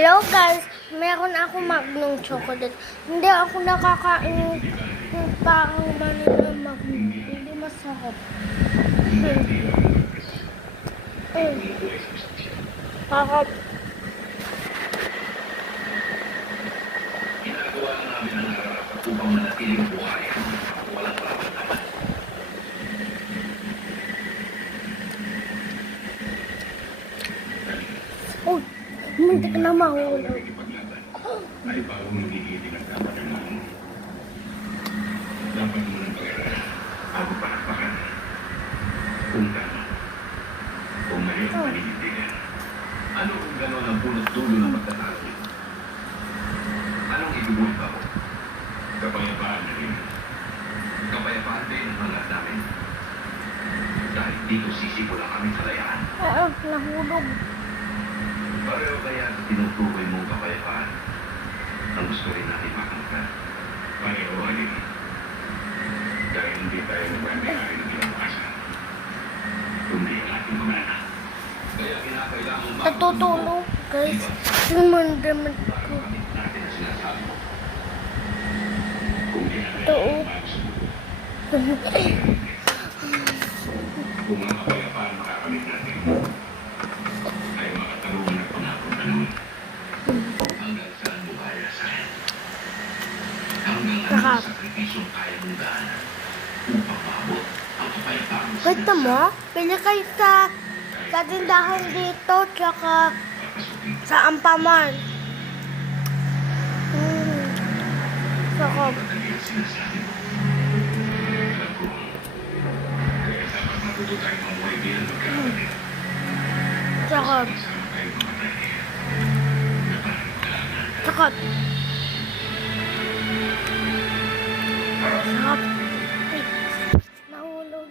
Hello guys, meron ako Magnum chocolate. Hindi ako nakakain ng parang vanilla Magnum. Hindi masarap. Sarap. Ginagawa na namin ang nararap upang manatiling buhay at walang laban-laban. Uy, hindi ka na mahulog. Ipaglaban ay bagong magiging ang dapat naman. Dapat mo ng pag-aaral bago palakpakan. Kung gano'n, kung mayroong paninindigan, ano kung gano'n ang punot-dulo ng pagtatalo? Anong ibubuhay pa ko? Kapayapaan na rin. Kapayapaan din ang hangat namin. Dahil dito sisimula kami sa layaan. Nahulog. Pareho kaya sa tinutukoy mong kapayapaan ang gusto rin natin makamtan. Pareho halin. Dahil hindi tayo nagmamahal ng kinabukasan. Kundi ang ating mga anak. Kaya kinakailangan Natutulog guys. Sumandaman ko. natin ang sinasabi mo. Kung Ito. kung ang kapayapaan makakamit natin, ay makatarungan at pangakong tanong. Hanggang saan mo kaya sa'kin? Hanggang anong sakripisyong kaya mong daanan upang maabot ang kapayapaan mo sa Kita mo? Pili kayo sa tindahan dito tsaka sa Ampaman. Sarap. Madali ang sinasabi mo. Alam ko, kaya dapat matuto tayong mamuhay bilang magkakapatid. Sarap. Isama tayong mamatay. Na parang kailangan. Sarap. Sarap. Ay, nahulog.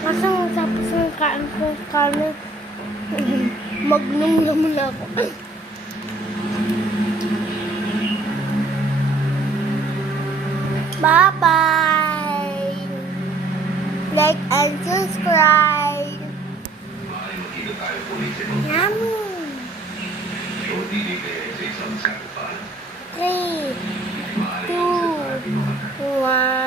Masang tapos ng kain ko kanin. Magnum naman ako. Bye-bye! Like and subscribe! Maaaring makita tayo ulit sa mga Yummy! o hindi kaya sa isang sagupan. 3, Maaaring ang 2, 1.